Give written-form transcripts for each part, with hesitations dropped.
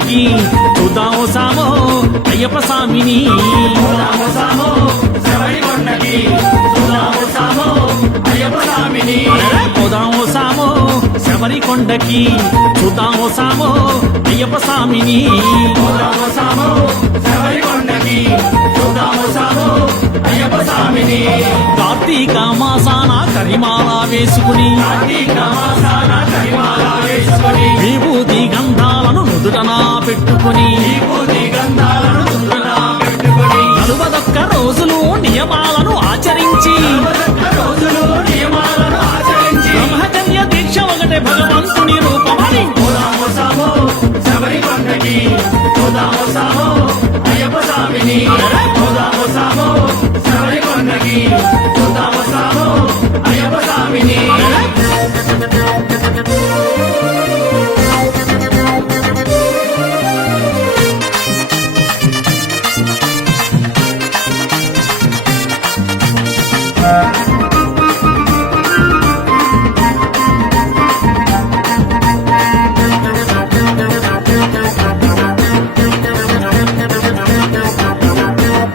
కొండకి చూద్దాము సామో అయ్యప్ప స్వామిని. పోదాము సామో శబరి కొండకి చూద్దాము సామో అయ్యప్ప స్వామిని. పోదాము సామో శబరి కొండకి చూద్దాము సామో అయ్యప్ప స్వామిని. పోదాము సామో శబరి కొండకి చూద్దాము సామో అయ్యప్ప స్వామిని. కార్తీక మాసాన కరిమాల వేసుకుని కార్తీక మాసాన కరిమాల వేసుకుని విభూతి గంధాలను నుదుటన పెట్టుకుని విభూతి గంధాలను నుదుటన పెట్టుకుని 41 రోజులు నియమాలను ఆచరించి ఒక్క రోజులు నియమాలను ఆచరించి బ్రహ్మచర్య దీక్ష ఒకటే భగవంతుని రూపమని. పోదాము సామో శబరి కొండకి చూద్దాము సామో అయ్యప్ప స్వామిని. పోదాము సామో శబరి కొండకి చూద్దాము సామో అయ్యప్ప స్వామిని.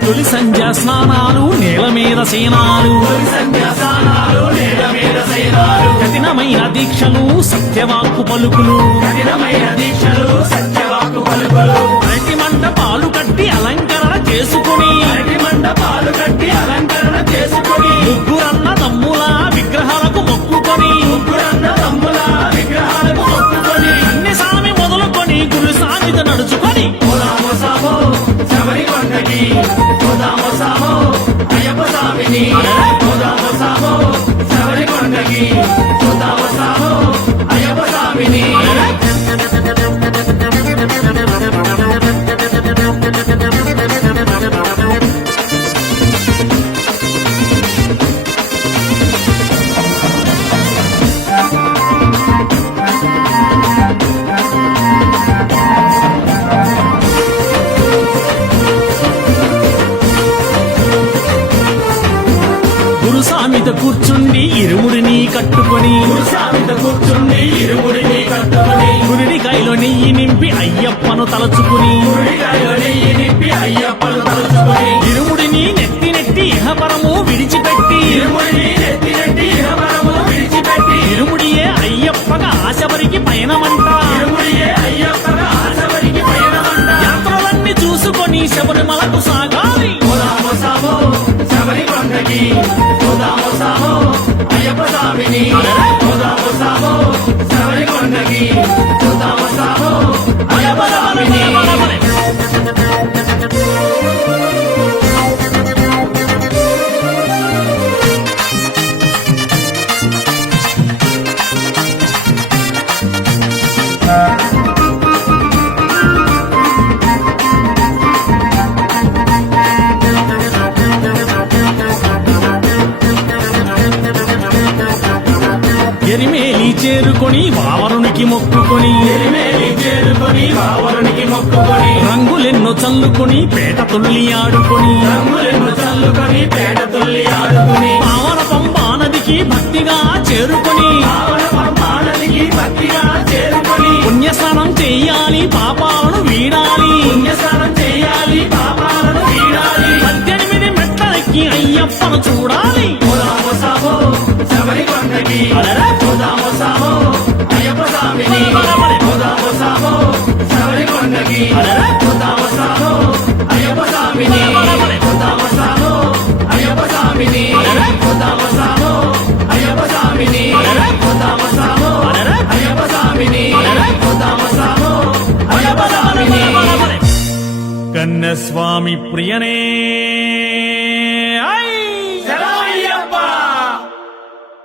తొలి సంధ్యా స్నానాలు నేల మీద సేనాలు సంధ్యాసానాలు నేల మీద శయనాలు కఠినమైన దీక్షలు సత్యవాక్కు పలుకులు కఠినమైన దీక్షలు సత్యవాకు పలుకులు అరటి మండపాలు కట్టి అలంకరణ చేసుకుని అరటి మండపాలు కట్టి అలంకరణ చేసుకుని ముగ్గురన్న తమ్ముల విగ్రహాలకు మొక్కుకొని ముగ్గురన్న తమ్ముల విగ్రహాలకు మొక్కుకొని అన్ని సామి మొదలుకొని గురు సామిత నడుచుకొని పోదాము సామో శబరి కొండకి పోదాము సామో అయ్యప్ప స్వామిని. పోదాము సామో శబరి కొండకి పోదాము సామో అయ్యప్ప స్వామిని. గురు సామిత కూర్చుండి ఇరుముడిని కట్టుకొని సామిత కూర్చుండి ఇరుముడిని కట్టుకుని గురిడికాయలో నెయ్యి నింపి అయ్యప్పను తలచుకుని గుడికాయలో నెయ్యి నింపి అయ్యప్పను తలుచుకుని ఇరుముడిని నెత్తి నెట్టి ఇహపరము విడిచిపెట్టి ఇరుముడిని నెత్తి నెట్టి ఇహపరము విడిచిపెట్టి ఇరుముడియే అయ్యప్పగా ఆశబరికి పయనమంట ఇరుముడియే అయ్యప్పగా ఆశబరికి పయనమంట. యాత్రలన్నీ చూసుకొని శబరిమలకు సాగాలి. పోదాము సామో శబరి కొండకి పోదాము సామో అయ్యప్ప స్వామిని. పోదాము సామో శబరి కొండకి పోదాము సామో అయ్యప్ప స్వామిని. ఎరిమేలి చేరుకొని వావరునికి మొక్కుకొని ఎరిమేలి చేరుకొని వావరునికి మొక్కుకొని రంగులెన్నో చల్లుకొని పేట తుల్లి ఆడుకొని రంగులను చల్లుకొని పేట తుల్లి ఆడుకుని పావన పంపా నదికి భక్తిగా చేరుకొని పావన పంపానదికి భక్తిగా చేరుకొని పుణ్యస్నానం చెయ్యాలి పాపాలను వీడాలి పుణ్యస్నానం చేయాలి పాపాలను వీడాలి. 18 మెట్లెక్కి అయ్యప్పను చూడాలి. పోదాము సామో శబరి కొండకి పోదాము సామో అయ్యప్ప స్వామిని. పోదాము సామో శబరి కొండకి పోదాము సామో అయ్యప్ప స్వామిని. పోదాము సామో అయ్యప్ప స్వామిని. పోదాము సామో అయ్యప్ప స్వామిని. పోదాము సామో అయ్యప్ప స్వామిని. పోదాము సామో అయ్యప్ప స్వామిని. కన్నస్వామి ప్రియనే